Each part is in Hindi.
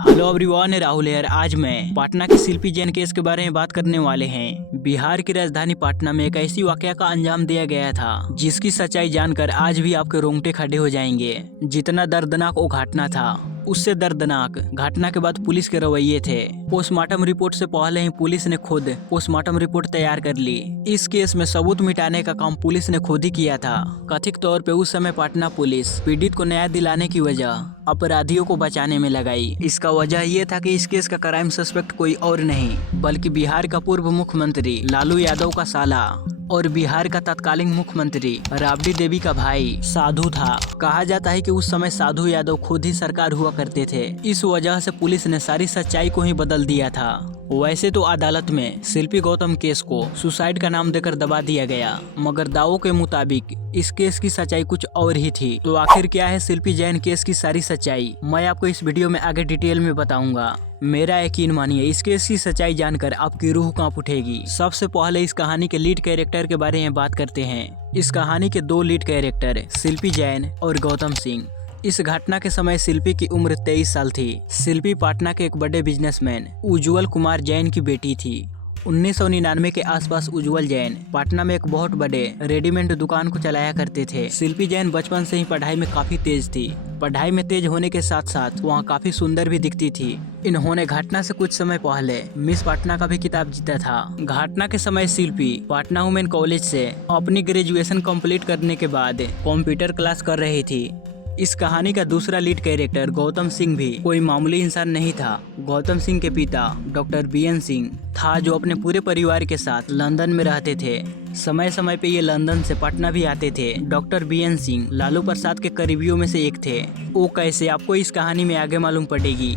हेलो एवरीवन, राहुल यार। आज मैं पटना के शिल्पी जैन केस के बारे में बात करने वाले हैं। बिहार की राजधानी पटना में एक ऐसी वाकया का अंजाम दिया गया था जिसकी सच्चाई जानकर आज भी आपके रोंगटे खड़े हो जाएंगे। जितना दर्दनाक वो घटना था, उससे दर्दनाक घटना के बाद पुलिस के रवैये थे। पोस्टमार्टम रिपोर्ट से पहले ही पुलिस ने खुद पोस्टमार्टम रिपोर्ट तैयार कर ली। इस केस में सबूत मिटाने का काम पुलिस ने खुद ही किया था। कथित तौर पे उस समय पटना पुलिस पीड़ित को न्याय दिलाने की वजह अपराधियों को बचाने में लगाई। इसका वजह ये था कि इस केस का क्राइम सस्पेक्ट कोई और नहीं बल्कि बिहार का पूर्व मुख्यमंत्री लालू यादव का साला और बिहार का तत्कालीन मुख्यमंत्री राबड़ी देवी का भाई साधु था। कहा जाता है कि उस समय साधु यादव खुद ही सरकार हुआ करते थे। इस वजह से पुलिस ने सारी सच्चाई को ही बदल दिया था। वैसे तो अदालत में शिल्पी गौतम केस को सुसाइड का नाम देकर दबा दिया गया, मगर दावों के मुताबिक इस केस की सच्चाई कुछ और ही थी। तो आखिर क्या है शिल्पी जैन केस की सारी सच्चाई, मैं आपको इस वीडियो में आगे डिटेल में बताऊंगा। मेरा यकीन मानिए, इस केस की सच्चाई जानकर आपकी रूह कांप उठेगी। सबसे पहले इस कहानी के लीड कैरेक्टर के बारे में बात करते हैं। इस कहानी के दो लीड कैरेक्टर शिल्पी जैन और गौतम सिंह। इस घटना के समय शिल्पी की उम्र 23 साल थी। शिल्पी पटना के एक बड़े बिजनेसमैन उज्जवल कुमार जैन की बेटी थी। 1999 के आसपास उज्जवल जैन पटना में एक बहुत बड़े रेडीमेड दुकान को चलाया करते थे। शिल्पी जैन बचपन से ही पढ़ाई में काफी तेज थी। पढ़ाई में तेज होने के साथ साथ वहाँ काफी सुंदर भी दिखती थी। इन्होंने घटना से कुछ समय पहले मिस पटना का भी खिताब जीता था। घटना के समय शिल्पी पटना वुमेन कॉलेज से अपनी ग्रेजुएशन कंप्लीट करने के बाद कंप्यूटर क्लास कर रही थी। इस कहानी का दूसरा लीड कैरेक्टर गौतम सिंह भी कोई मामूली इंसान नहीं था। गौतम सिंह के पिता डॉक्टर बीएन सिंह था, जो अपने पूरे परिवार के साथ लंदन में रहते थे। समय समय पे ये लंदन से पटना भी आते थे। डॉक्टर बीएन सिंह लालू प्रसाद के करीबियों में से एक थे। वो कैसे, आपको इस कहानी में आगे मालूम पड़ेगी।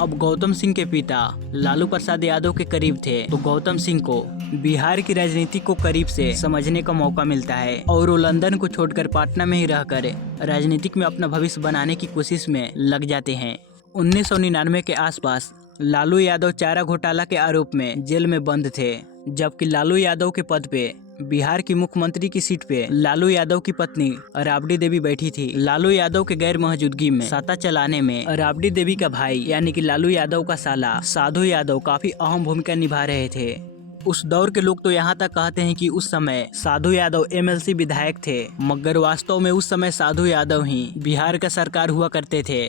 अब गौतम सिंह के पिता लालू प्रसाद यादव के करीब थे, तो गौतम सिंह को बिहार की राजनीति को करीब से समझने का मौका मिलता है और वो लंदन को छोड़कर पटना में ही रहकर राजनीतिक में अपना भविष्य बनाने की कोशिश में लग जाते हैं। 1999 के आसपास लालू यादव चारा घोटाला के आरोप में जेल में बंद थे, जबकि लालू यादव के पद पे बिहार की मुख्यमंत्री की सीट पे लालू यादव की पत्नी राबड़ी देवी बैठी थी। लालू यादव के गैर मौजूदगी में सत्ता चलाने में राबड़ी देवी का भाई यानी कि लालू यादव का साला साधु यादव काफी अहम भूमिका निभा रहे थे। उस दौर के लोग तो यहाँ तक कहते हैं कि उस समय साधु यादव एमएलसी विधायक थे, मगर वास्तव में उस समय साधु यादव ही बिहार का सरकार हुआ करते थे।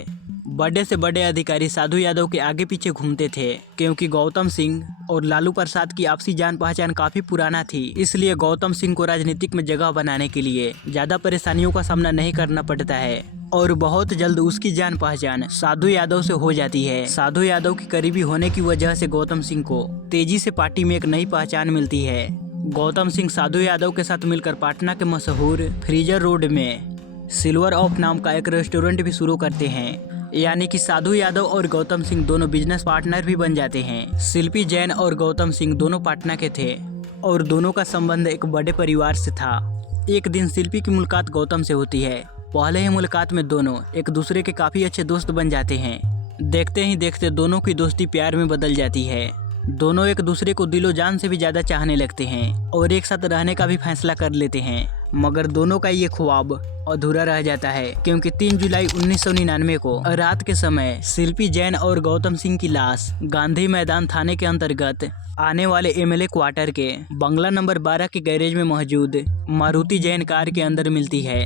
बड़े से बड़े अधिकारी साधु यादव के आगे पीछे घूमते थे, क्योंकि गौतम सिंह और लालू प्रसाद की आपसी जान पहचान काफी पुराना थी। इसलिए गौतम सिंह को राजनीतिक में जगह बनाने के लिए ज्यादा परेशानियों का सामना नहीं करना पड़ता है और बहुत जल्द उसकी जान पहचान साधु यादव से हो जाती है। साधु यादव की करीबी होने की वजह से गौतम सिंह को तेजी से पार्टी में एक नई पहचान मिलती है। गौतम सिंह साधु यादव के साथ मिलकर पटना के मशहूर फ्रीजर रोड में सिल्वर ऑफ नाम का एक रेस्टोरेंट भी शुरू करते हैं, यानी कि साधु यादव और गौतम सिंह दोनों बिजनेस पार्टनर भी बन जाते हैं। शिल्पी जैन और गौतम सिंह दोनों पटना के थे और दोनों का संबंध एक बड़े परिवार से था। एक दिन शिल्पी की मुलाकात गौतम से होती है। पहले ही मुलाकात में दोनों एक दूसरे के काफी अच्छे दोस्त बन जाते हैं। देखते ही देखते दोनों की दोस्ती प्यार में बदल जाती है। दोनों एक दूसरे को दिलो जान से भी ज्यादा चाहने लगते हैं और एक साथ रहने का भी फैसला कर लेते हैं, मगर दोनों का ये ख्वाब अधूरा रह जाता है, क्योंकि 3 जुलाई 1999 को रात के समय शिल्पी जैन और गौतम सिंह की लाश गांधी मैदान थाने के अंतर्गत आने वाले एमएलए क्वार्टर के बंगला नंबर 12 के गैरेज में मौजूद मारुति जैन कार के अंदर मिलती है।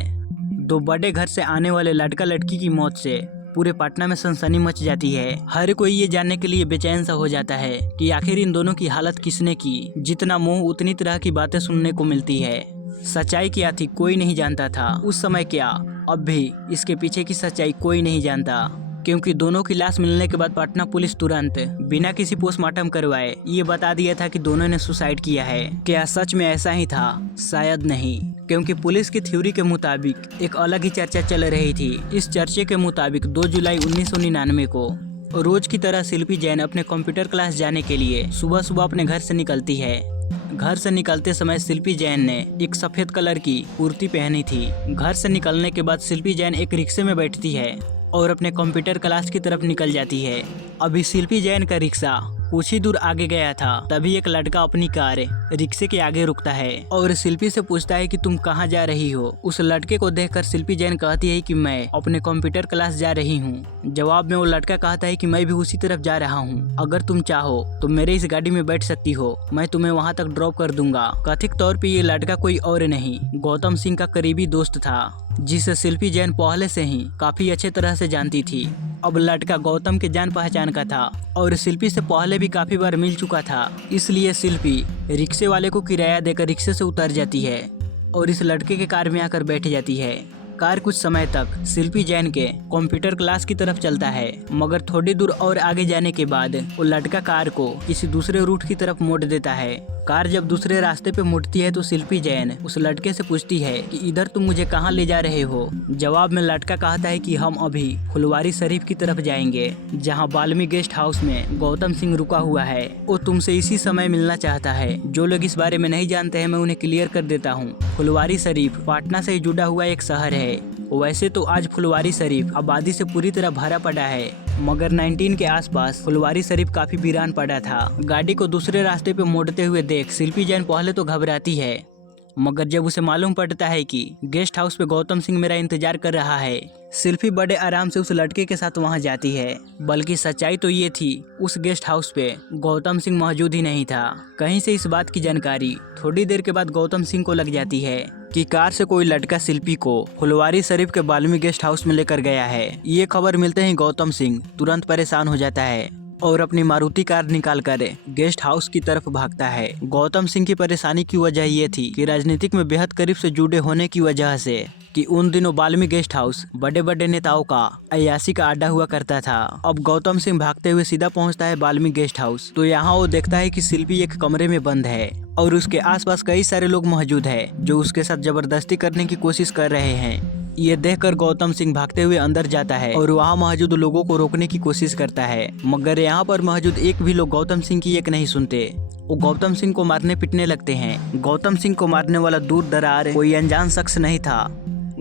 दो बड़े घर से आने वाले लड़का लड़की की मौत से पूरे पटना में सनसनी मच जाती है। हर कोई ये जानने के लिए बेचैन सा हो जाता है कि आखिर इन दोनों की हालत किसने की। जितना मुंह उतनी तरह की बातें सुनने को मिलती है। सच्चाई क्या थी कोई नहीं जानता था उस समय, क्या अब भी इसके पीछे की सच्चाई कोई नहीं जानता, क्योंकि दोनों की लाश मिलने के बाद पटना पुलिस तुरंत बिना किसी पोस्टमार्टम करवाए ये बता दिया था कि दोनों ने सुसाइड किया है। क्या सच में ऐसा ही था? शायद नहीं, क्योंकि पुलिस की थ्योरी के मुताबिक एक अलग ही चर्चा चल रही थी। इस चर्चे के मुताबिक 2 जुलाई 1999 को रोज की तरह शिल्पी जैन अपने कंप्यूटर क्लास जाने के लिए सुबह सुबह अपने घर से निकलती है। घर से निकलते समय शिल्पी जैन ने एक सफेद कलर की कुर्ती पहनी थी। घर से निकलने के बाद शिल्पी जैन एक रिक्शे में बैठती है और अपने कंप्यूटर क्लास की तरफ निकल जाती है। अभी शिल्पी जैन का रिक्शा कुछ ही दूर आगे गया था तभी एक लड़का अपनी कार रिक्शे के आगे रुकता है और शिल्पी से पूछता है कि तुम कहाँ जा रही हो। उस लड़के को देखकर शिल्पी जैन कहती है कि मैं अपने कंप्यूटर क्लास जा रही हूँ। जवाब में वो लड़का कहता है कि मैं भी उसी तरफ जा रहा हूँ, अगर तुम चाहो तो मेरे इस गाड़ी में बैठ सकती हो, मैं तुम्हें वहाँ तक ड्रॉप कर दूंगा। कथित तौर पे ये लड़का कोई और नहीं गौतम सिंह का करीबी दोस्त था, जिसे शिल्पी जैन पहले से ही काफी अच्छे तरह से जानती थी। अब लड़का गौतम के जान पहचान का था और शिल्पी से पहले भी काफी बार मिल चुका था, इसलिए शिल्पी रिक्शे वाले को किराया देकर रिक्शे से उतर जाती है और इस लड़के के कार में आकर बैठ जाती है। कार कुछ समय तक शिल्पी जैन के कंप्यूटर क्लास की तरफ चलता है, मगर थोड़ी दूर और आगे जाने के बाद वो लड़का कार को किसी दूसरे रूट की तरफ मोड़ देता है। कार जब दूसरे रास्ते पे मुड़ती है तो शिल्पी जैन उस लड़के से पूछती है कि इधर तुम मुझे कहाँ ले जा रहे हो। जवाब में लड़का कहता है कि हम अभी फुलवारी शरीफ की तरफ जाएंगे, जहाँ बाल्मी गेस्ट हाउस में गौतम सिंह रुका हुआ है। वो तुमसे इसी समय मिलना चाहता है। जो लोग इस बारे में नहीं जानते हैं मैं उन्हें क्लियर कर देता हूँ। फुलवारी शरीफ पाटना से जुड़ा हुआ एक शहर है। वैसे तो आज फुलवारी शरीफ आबादी से पूरी तरह भरा पड़ा है, मगर 19 के आसपास फुलवारी शरीफ काफी वीरान पड़ा था। गाड़ी को दूसरे रास्ते पे मोड़ते हुए देख शिल्पी जैन पहले तो घबराती है, मगर जब उसे मालूम पड़ता है कि गेस्ट हाउस पे गौतम सिंह मेरा इंतजार कर रहा है, शिल्पी बड़े आराम से उस लड़के के साथ वहां जाती है। बल्कि सच्चाई तो ये थी उस गेस्ट हाउस पे गौतम सिंह मौजूद ही नहीं था। कहीं से इस बात की जानकारी थोड़ी देर के बाद गौतम सिंह को लग जाती है कि कार से कोई लड़का शिल्पी को फुलवारी शरीफ के बाल्मी गेस्ट हाउस में लेकर गया है। ये खबर मिलते ही गौतम सिंह तुरंत परेशान हो जाता है और अपनी मारुति कार निकाल कर गेस्ट हाउस की तरफ भागता है। गौतम सिंह की परेशानी की वजह ये थी कि राजनीतिक में बेहद करीब से जुड़े होने की वजह से कि उन दिनों बाल्मी गेस्ट हाउस बड़े बड़े नेताओं का अय्याशी का अड्डा हुआ करता था। अब गौतम सिंह भागते हुए सीधा पहुंचता है बाल्मी गेस्ट हाउस, तो यहाँ वो देखता है कि शिल्पी एक कमरे में बंद है और उसके आसपास कई सारे लोग मौजूद है जो उसके साथ जबरदस्ती करने की कोशिश कर रहे हैं। ये देखकर गौतम सिंह भागते हुए अंदर जाता है और वहाँ मौजूद लोगों को रोकने की कोशिश करता है, मगर यहाँ पर मौजूद एक भी लोग गौतम सिंह की एक नहीं सुनते। वो गौतम सिंह को मारने पीटने लगते हैं। गौतम सिंह को मारने वाला दूर दरार कोई अनजान शख्स नहीं था,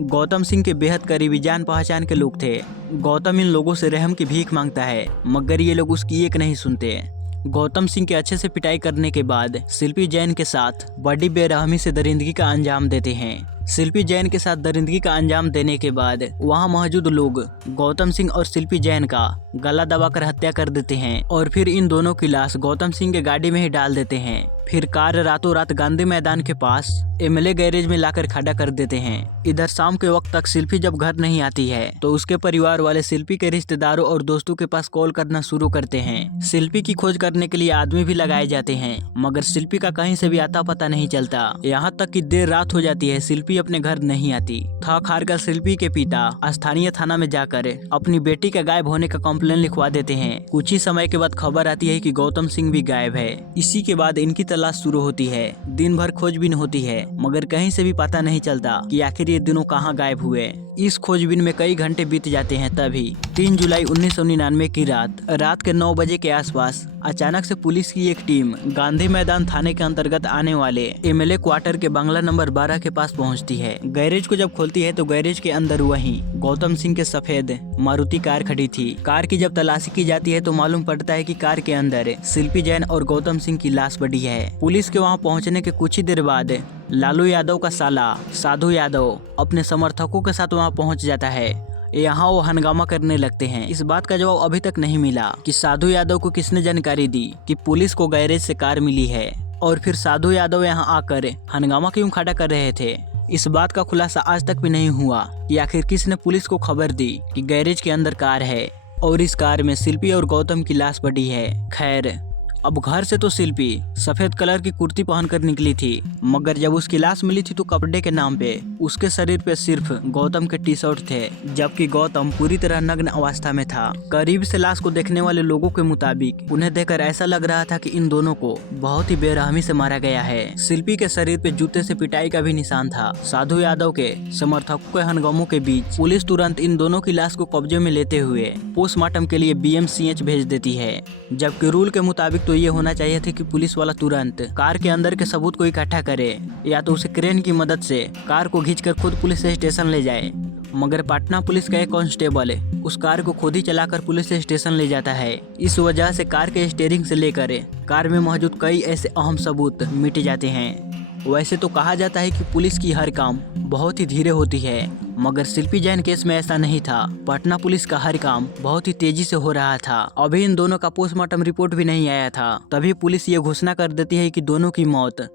गौतम सिंह के बेहद करीबी जान पहचान के लोग थे। गौतम इन लोगों से रहम की भीख मांगता है, मगर ये लोग उसकी एक नहीं सुनते। गौतम सिंह के अच्छे से पिटाई करने के बाद शिल्पी जैन के साथ बड़ी बेरहमी से दरिंदगी का अंजाम देते हैं। शिल्पी जैन के साथ दरिंदगी का अंजाम देने के बाद वहां मौजूद लोग गौतम सिंह और शिल्पी जैन का गला दबाकर हत्या कर देते हैं और फिर इन दोनों की लाश गौतम सिंह के गाड़ी में ही डाल देते हैं। फिर कार रातों रात गांधी मैदान के पास एमएलए गैरेज में लाकर खड़ा कर देते हैं। इधर शाम के वक्त तक शिल्पी जब घर नहीं आती है तो उसके परिवार वाले शिल्पी के रिश्तेदारों और दोस्तों के पास कॉल करना शुरू करते हैं। शिल्पी की खोज करने के लिए आदमी भी लगाए जाते हैं, मगर शिल्पी का कहीं से भी आता पता नहीं चलता। यहाँ तक कि देर रात हो जाती है, शिल्पी अपने घर नहीं आती। थक हार कर शिल्पी के पिता स्थानीय थाना में जाकर अपनी बेटी का गायब होने का कंप्लेन लिखवा देते हैं। कुछ ही समय के बाद खबर आती है कि गौतम सिंह भी गायब है। इसी के बाद इनकी तलाश शुरू होती है। दिन भर खोजबीन होती है, मगर कहीं से भी पता नहीं चलता कि आखिर ये दिनों कहाँ गायब हुए। इस खोजबीन में कई घंटे बीत जाते हैं। तभी 3 जुलाई 1999 की रात के 9 बजे के आसपास अचानक से पुलिस की एक टीम गांधी मैदान थाने के अंतर्गत आने वाले एमएलए क्वार्टर के बंगला नंबर 12 के पास पहुंचती है। गैरेज को जब खोलती है तो गैरेज के अंदर वहीं गौतम सिंह के सफेद मारुति कार खड़ी थी। कार की जब तलाशी की जाती है तो मालूम पड़ता है कि कार के अंदर शिल्पी जैन और गौतम सिंह की लाश पड़ी है। पुलिस के वहां पहुंचने के कुछ ही देर बाद लालू यादव का साला साधु यादव अपने समर्थकों के साथ वहां पहुंच जाता है। यहाँ वो हंगामा करने लगते हैं। इस बात का जवाब अभी तक नहीं मिला कि साधु यादव को किसने जानकारी दी कि पुलिस को गैरेज से कार मिली है, और फिर साधु यादव यहाँ आकर हंगामा क्यों खड़ा कर रहे थे। इस बात का खुलासा आज तक भी नहीं हुआ कि आखिर किसने पुलिस को खबर दी कि गैरेज के अंदर कार है और इस कार में शिल्पी और गौतम की लाश पड़ी है। खैर, अब घर से तो शिल्पी सफेद कलर की कुर्ती पहनकर निकली थी, मगर जब उसकी लाश मिली थी तो कपड़े के नाम पे उसके शरीर पे सिर्फ गौतम के टी शर्ट थे, जबकि गौतम पूरी तरह नग्न अवस्था में था। करीब से लाश को देखने वाले लोगों के मुताबिक उन्हें देखकर ऐसा लग रहा था कि इन दोनों को बहुत ही बेरहमी से मारा गया है। शिल्पी के शरीर पे जूते से पिटाई का भी निशान था। साधु यादव के समर्थकों के हंगामों के बीच पुलिस तुरंत इन दोनों की लाश को कब्जे में लेते हुए पोस्टमार्टम के लिए BMCH भेज देती है, जबकि रूल के मुताबिक तो ये होना चाहिए था कि पुलिस वाला तुरंत कार के अंदर के सबूत को इकट्ठा करे या तो उसे क्रेन की मदद से कार को खींचकर खुद पुलिस स्टेशन ले जाए। मगर पटना पुलिस का एक कांस्टेबल उस कार को खुद ही चलाकर पुलिस स्टेशन ले जाता है। इस वजह से कार के स्टीयरिंग से लेकर कार में मौजूद कई ऐसे अहम सबूत मिट जाते हैं। वैसे तो कहा जाता है कि पुलिस की हर काम बहुत ही धीरे होती है, मगर शिल्पी जैन केस में ऐसा नहीं था। पटना पुलिस का हर काम बहुत ही तेजी से हो रहा था। अभी इन दोनों का पोस्टमार्टम रिपोर्ट भी नहीं आया था, तभी पुलिस ये घोषणा कर देती है कि दोनों की मौत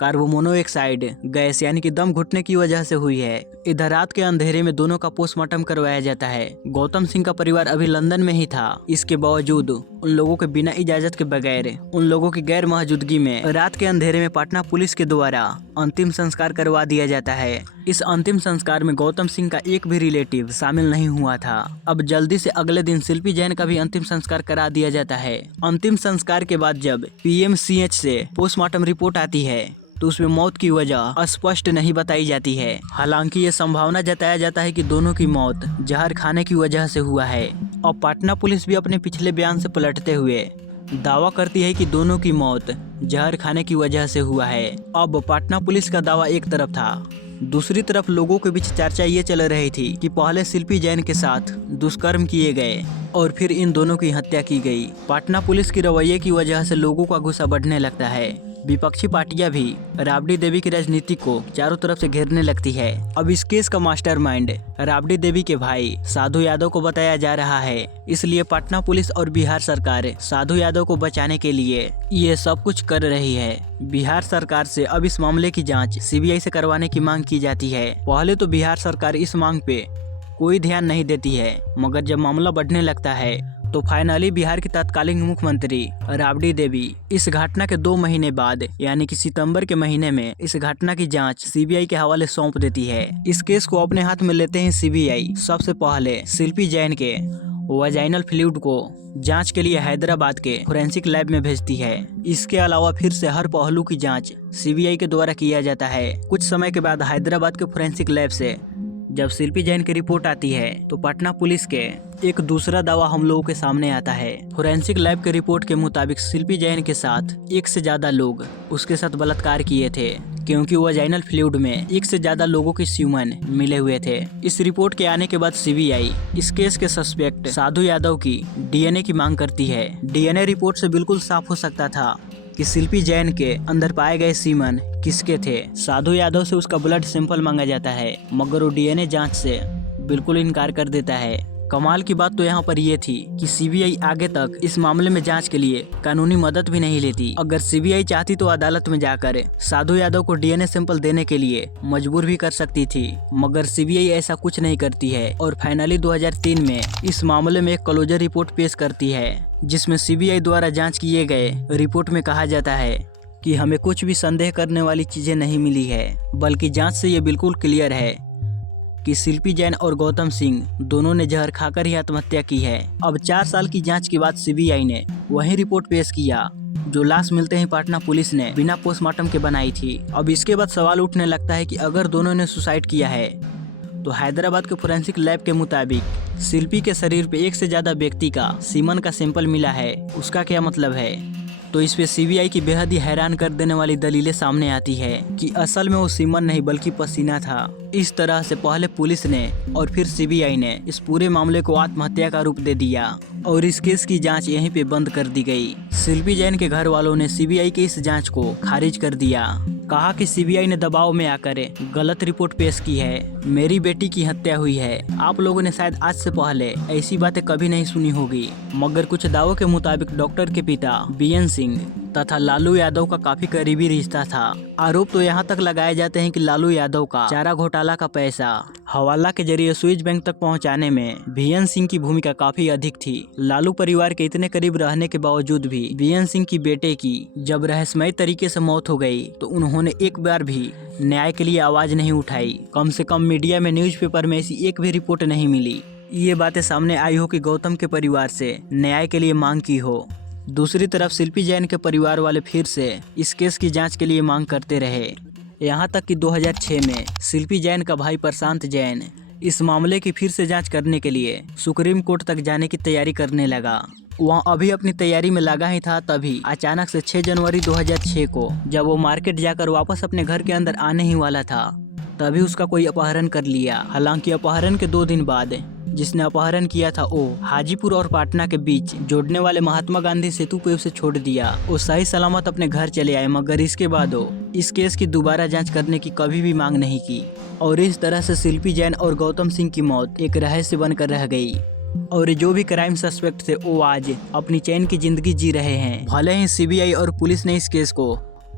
कार्बन मोनोऑक्साइड गैस यानी कि दम घुटने की वजह से हुई है। इधर रात के अंधेरे में दोनों का पोस्टमार्टम करवाया जाता है। गौतम सिंह का परिवार अभी लंदन में ही था। इसके बावजूद उन लोगों के बिना इजाजत के बगैर उन लोगों की गैर मौजूदगी में रात के अंधेरे में पटना पुलिस के द्वारा अंतिम संस्कार करवा दिया जाता है। इस अंतिम संस्कार में गौतम सिंह का एक भी रिलेटिव शामिल नहीं हुआ था। अब जल्दी से अगले दिन शिल्पी जैन का भी अंतिम संस्कार करा दिया जाता है। अंतिम संस्कार के बाद जब PMCH से पोस्टमार्टम रिपोर्ट आती है तो उसमें मौत की वजह स्पष्ट नहीं बताई जाती है। हालांकि ये संभावना जताया जाता है कि दोनों की मौत जहर खाने की वजह से हुआ है। और पटना पुलिस भी अपने पिछले बयान से पलटते हुए दावा करती है कि दोनों की मौत जहर खाने की वजह से हुआ है। अब पटना पुलिस का दावा एक तरफ था, दूसरी तरफ लोगों के बीच चर्चा ये चल रही थी कि पहले शिल्पी जैन के साथ दुष्कर्म किए गए और फिर इन दोनों की हत्या की गई। पटना पुलिस की रवैये की वजह से लोगों का गुस्सा बढ़ने लगता है। विपक्षी पार्टियां भी राबड़ी देवी की राजनीति को चारों तरफ से घेरने लगती है। अब इस केस का मास्टरमाइंड राबड़ी देवी के भाई साधु यादव को बताया जा रहा है। इसलिए पटना पुलिस और बिहार सरकार साधु यादव को बचाने के लिए ये सब कुछ कर रही है। बिहार सरकार से अब इस मामले की जांच CBI से करवाने की मांग की जाती है। पहले तो बिहार सरकार इस मांग पे कोई ध्यान नहीं देती है, मगर जब मामला बढ़ने लगता है तो फाइनली बिहार की तत्कालीन मुख्यमंत्री राबड़ी देवी इस घटना के 2 महीने बाद यानी कि सितंबर के महीने में इस घटना की जांच CBI के हवाले सौंप देती है। इस केस को अपने हाथ में लेते हैं CBI सबसे पहले शिल्पी जैन के वजाइनल फ्लूइड को जांच के लिए हैदराबाद के फोरेंसिक लैब में भेजती है। इसके अलावा फिर से हर पहलू की जांच CBI के द्वारा किया जाता है। कुछ समय के बाद हैदराबाद के फोरेंसिक लैब से जब शिल्पी जैन की रिपोर्ट आती है तो पटना पुलिस के एक दूसरा दावा हम लोगों के सामने आता है। फोरेंसिक लैब के रिपोर्ट के मुताबिक शिल्पी जैन के साथ 1 से ज्यादा लोग उसके साथ बलात्कार किए थे, क्योंकि वजाइनल फ्लूइड में 1 से ज्यादा लोगों के स्यूमन मिले हुए थे। इस रिपोर्ट के आने के बाद CBI इस केस के सस्पेक्ट साधु यादव की DNA की मांग करती है। DNA रिपोर्ट से बिल्कुल साफ हो सकता था कि शिल्पी जैन के अंदर पाए गए सीमन किसके थे। साधु यादव से उसका ब्लड सैंपल मांगा जाता है, मगर वो DNA जांच से बिल्कुल इनकार कर देता है। कमाल की बात तो यहाँ पर ये थी कि CBI आगे तक इस मामले में जांच के लिए कानूनी मदद भी नहीं लेती। अगर CBI चाहती तो अदालत में जाकर साधु यादव को DNA सैंपल देने के लिए मजबूर भी कर सकती थी, मगर CBI ऐसा कुछ नहीं करती है और फाइनली 2003 में इस मामले में एक क्लोजर रिपोर्ट पेश करती है, जिसमें CBI द्वारा जाँच किए गए रिपोर्ट में कहा जाता है कि हमें कुछ भी संदेह करने वाली चीजें नहीं मिली है, बल्कि जांच से ये बिल्कुल क्लियर है कि शिल्पी जैन और गौतम सिंह दोनों ने जहर खाकर ही आत्महत्या की है। अब 4 साल की जांच के बाद CBI ने वही रिपोर्ट पेश किया जो लाश मिलते ही पटना पुलिस ने बिना पोस्टमार्टम के बनाई थी। अब इसके बाद सवाल उठने लगता है कि अगर दोनों ने सुसाइड किया है तो हैदराबाद के फोरेंसिक लैब के मुताबिक शिल्पी के शरीर पे 1 से ज्यादा व्यक्ति का सीमन का सैंपल मिला है, उसका क्या मतलब है। तो इस पे CBI की बेहद ही हैरान कर देने वाली दलीलें सामने आती है कि असल में वो सीमन नहीं बल्कि पसीना था। इस तरह से पहले पुलिस ने और फिर CBI ने इस पूरे मामले को आत्महत्या का रूप दे दिया और इस केस की जांच यहीं पे बंद कर दी गई। शिल्पी जैन के घर वालों ने CBI की इस जांच को खारिज कर दिया, कहा कि CBI ने दबाव में आकर गलत रिपोर्ट पेश की है। मेरी बेटी की हत्या हुई है। आप लोगों ने शायद आज से पहले ऐसी बातें कभी नहीं सुनी होगी, मगर कुछ दावों के मुताबिक डॉक्टर के पिता BN सिंह तथा लालू यादव का काफी करीबी रिश्ता था। आरोप तो यहाँ तक लगाए जाते हैं कि लालू यादव का चारा घोटाला का पैसा हवाला के जरिए स्विस बैंक तक पहुँचाने में BN सिंह की भूमिका काफी अधिक थी। लालू परिवार के इतने करीब रहने के बावजूद भी BN सिंह की बेटे की जब रहस्यमय तरीके से मौत हो गई तो उन्होंने एक बार भी न्याय के लिए आवाज नहीं उठाई। कम से कम मीडिया में, न्यूज़पेपर में ऐसी एक भी रिपोर्ट नहीं मिली। ये बातें सामने आई हो कि गौतम के परिवार से न्याय के लिए मांग की हो। दूसरी तरफ शिल्पी जैन के परिवार वाले फिर से इस केस की जांच के लिए मांग करते रहे, यहाँ तक कि 2006 में शिल्पी जैन का भाई प्रशांत जैन इस मामले की फिर से जांच करने के लिए सुप्रीम कोर्ट तक जाने की तैयारी करने लगा। वहाँ अभी अपनी तैयारी में लगा ही था, तभी अचानक से 6 जनवरी 2006 को जब वो मार्केट जाकर वापस अपने घर के अंदर आने ही वाला था तभी उसका कोई अपहरण कर लिया। हालांकि अपहरण के 2 दिन बाद जिसने अपहरण किया था वो हाजीपुर और पटना के बीच जोड़ने वाले महात्मा गांधी सेतु पे उसे छोड़ दिया। वो सही सलामत अपने घर चले आए, मगर इसके बाद वो इस केस की दोबारा जांच करने की कभी भी मांग नहीं की। और इस तरह से शिल्पी जैन और गौतम सिंह की मौत एक रहस्य बनकर रह गई। और जो भी क्राइम सस्पेक्ट थे वो आज अपनी चैन की जिंदगी जी रहे हैं। भले ही सीबीआई और पुलिस ने इस केस को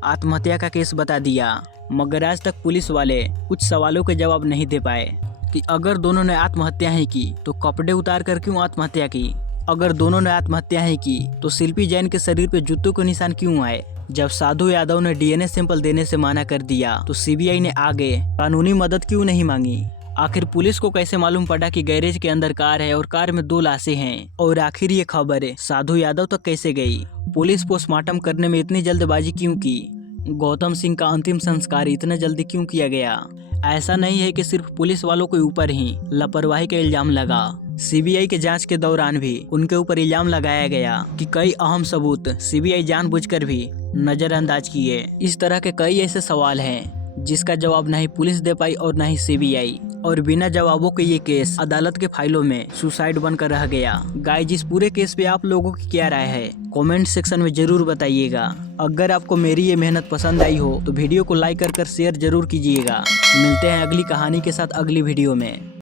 आत्महत्या का केस बता दिया, मगर आज तक पुलिस वाले कुछ सवालों के जवाब नहीं दे पाए कि अगर दोनों ने आत्महत्या ही की तो कपड़े उतार कर क्यों आत्महत्या की। अगर दोनों ने आत्महत्या ही की तो शिल्पी जैन के शरीर पे जूतों के निशान क्यों आए। जब साधु यादव ने डीएनए सैंपल देने से मना कर दिया तो सीबीआई ने आगे कानूनी मदद क्यों नहीं मांगी। आखिर पुलिस को कैसे मालूम पड़ा कि गैरेज के अंदर कार है और कार में 2 लाशें हैं। और आखिर ये खबर साधु यादव तक कैसे गई। पुलिस पोस्टमार्टम करने में इतनी जल्दबाजी क्यों की। गौतम सिंह का अंतिम संस्कार इतना जल्दी क्यों किया गया। ऐसा नहीं है कि सिर्फ पुलिस वालों के ऊपर ही लापरवाही का इल्जाम लगा। सीबीआई के जांच के दौरान भी उनके ऊपर इल्जाम लगाया गया कि कई अहम सबूत सीबीआई जानबूझकर भी नजरअंदाज किए। इस तरह के कई ऐसे सवाल हैं जिसका जवाब नहीं पुलिस दे पाई और नहीं सीबीआई। और बिना जवाबों के ये केस अदालत के फाइलों में सुसाइड बनकर रह गया। गाइस, इस पूरे केस पे आप लोगों की क्या राय है कमेंट सेक्शन में जरूर बताइएगा। अगर आपको मेरी ये मेहनत पसंद आई हो तो वीडियो को लाइक कर शेयर जरूर कीजिएगा। मिलते हैं अगली कहानी के साथ अगली वीडियो में।